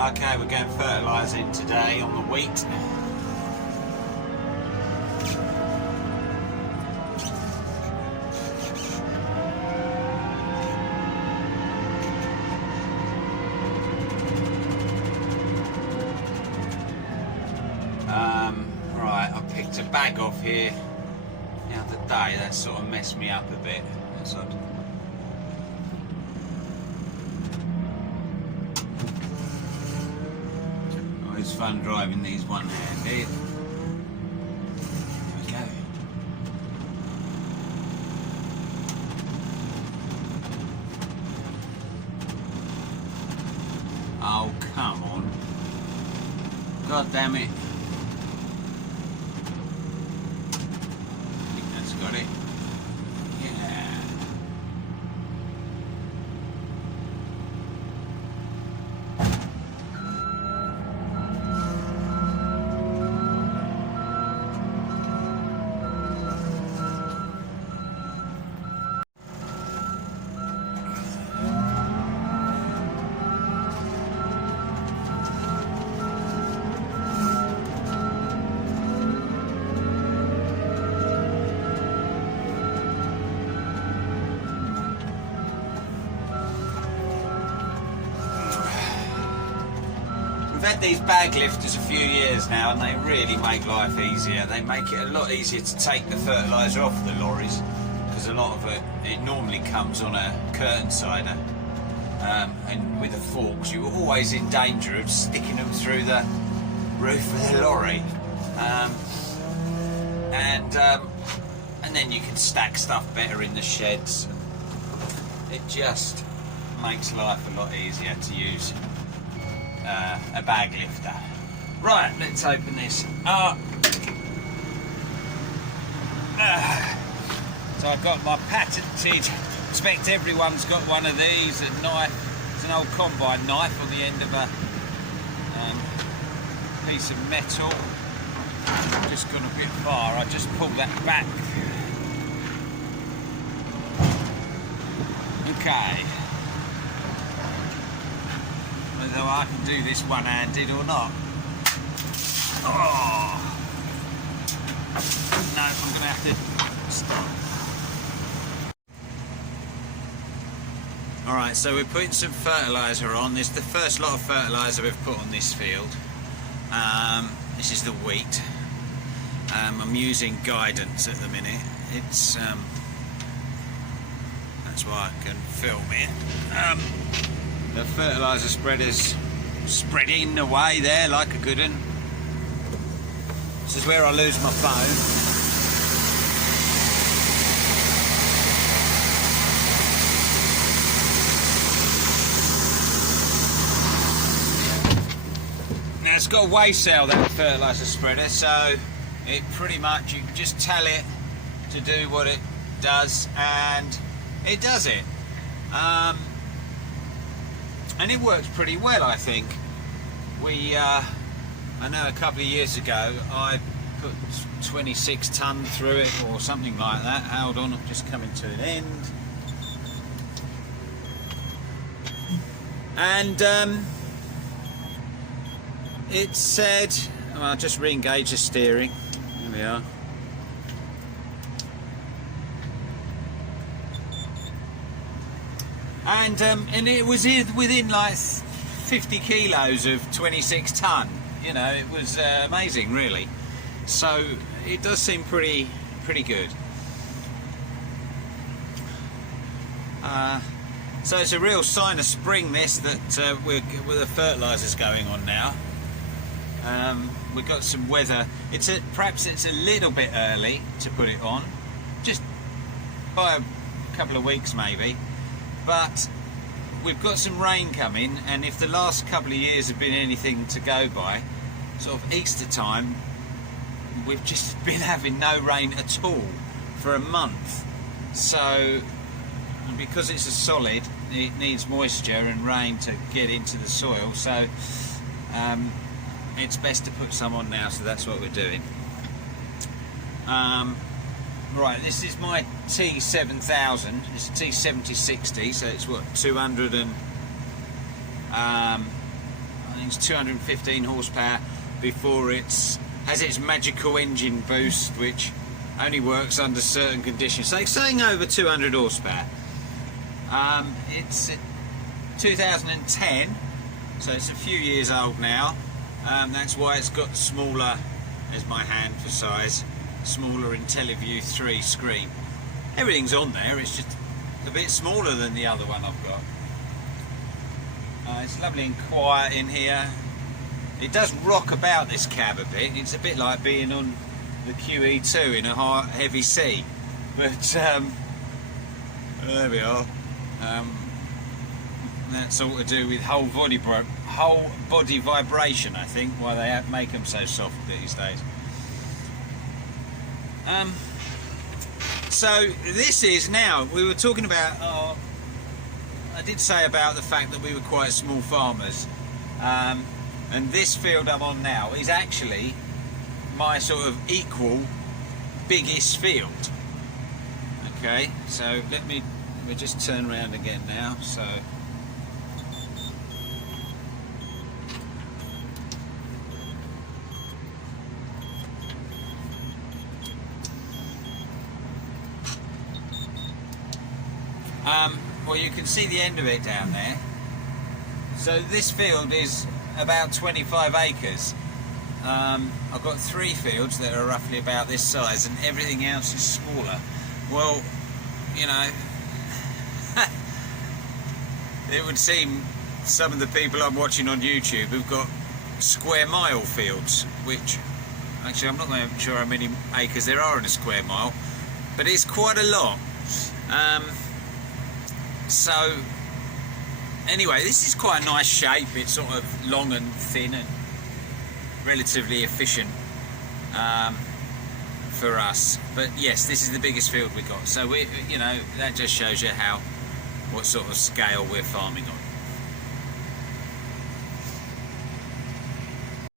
Okay, we're going fertilising today on the wheat. Right, I picked a bag off here the other day. That sort of messed me up a bit. That's odd. It's fun driving these one-handed. Here we go. Oh, come on. God damn it. I think that's got it. Yeah. We've had these bag lifters a few years now and they really make life easier. They make it a lot easier to take the fertiliser off the lorries because a lot of it normally comes on a curtain sider, and with the forks you're always in danger of sticking them through the roof of the lorry, and then you can stack stuff better in the sheds. It just makes life a lot easier to use a bag lifter. Right, let's open this up. So I've got my patented, expect everyone's got one of these, a knife. It's an old combine knife on the end of a piece of metal. Just gone a bit far, I just pull that back. Okay. Whether I can do this one-handed or not. Oh. No, I'm going to have to stop. Alright, so we're putting some fertiliser on. This is the first lot of fertiliser we've put on this field. This is the wheat. I'm using guidance at the minute. It's that's why I can film it. The fertiliser spreader's spreading away there like a good one. This is where I lose my phone. Now it's got a weigh cell, that fertiliser spreader, so it pretty much, you can just tell it to do what it does and it does it. And it works pretty well, I think. I know a couple of years ago I put 26 tonne through it or something like that. Hold on, I'm just coming to an end. And it said, well, I'll just re-engage the steering. Here we are. And it was within like 50 kilos of 26 tonne. You know, it was amazing, really. So it does seem pretty good. So it's a real sign of spring, this, that with the fertilisers going on now. We've got some weather. Perhaps it's a little bit early to put it on, just by a couple of weeks maybe. But we've got some rain coming, and if the last couple of years have been anything to go by, sort of Easter time, we've just been having no rain at all for a month. So, because it's a solid, it needs moisture and rain to get into the soil, so it's best to put some on now, so that's what we're doing. Right, this is my T7000. It's a T7060, so it's what, 200 and think it's 215 horsepower before it has its magical engine boost, which only works under certain conditions. So it's saying over 200 horsepower. It's 2010, so it's a few years old now. That's why it's got smaller, as my hand for size, smaller IntelliView 3 screen. Everything's on there, it's just a bit smaller than the other one I've got. It's lovely and quiet in here. It does rock about, this cab, a bit. It's a bit like being on the QE2 in a heavy sea. But there we are. That's all to do with whole body vibration, I think, why they make them so soft these days. So this is now, we were talking about, I did say about the fact that we were quite small farmers, and this field I'm on now is actually my sort of equal biggest field. Okay, so let me just turn around again now. So well, you can see the end of it down there. So this field is about 25 acres. I've got 3 fields that are roughly about this size, and everything else is smaller. Well, you know, it would seem some of the people I'm watching on YouTube have got square mile fields, which actually I'm not sure how many acres there are in a square mile, but it's quite a lot. So anyway, this is quite a nice shape. It's sort of long and thin and relatively efficient for us. But yes, this is the biggest field we got. So we, you know, that just shows you what sort of scale we're farming on.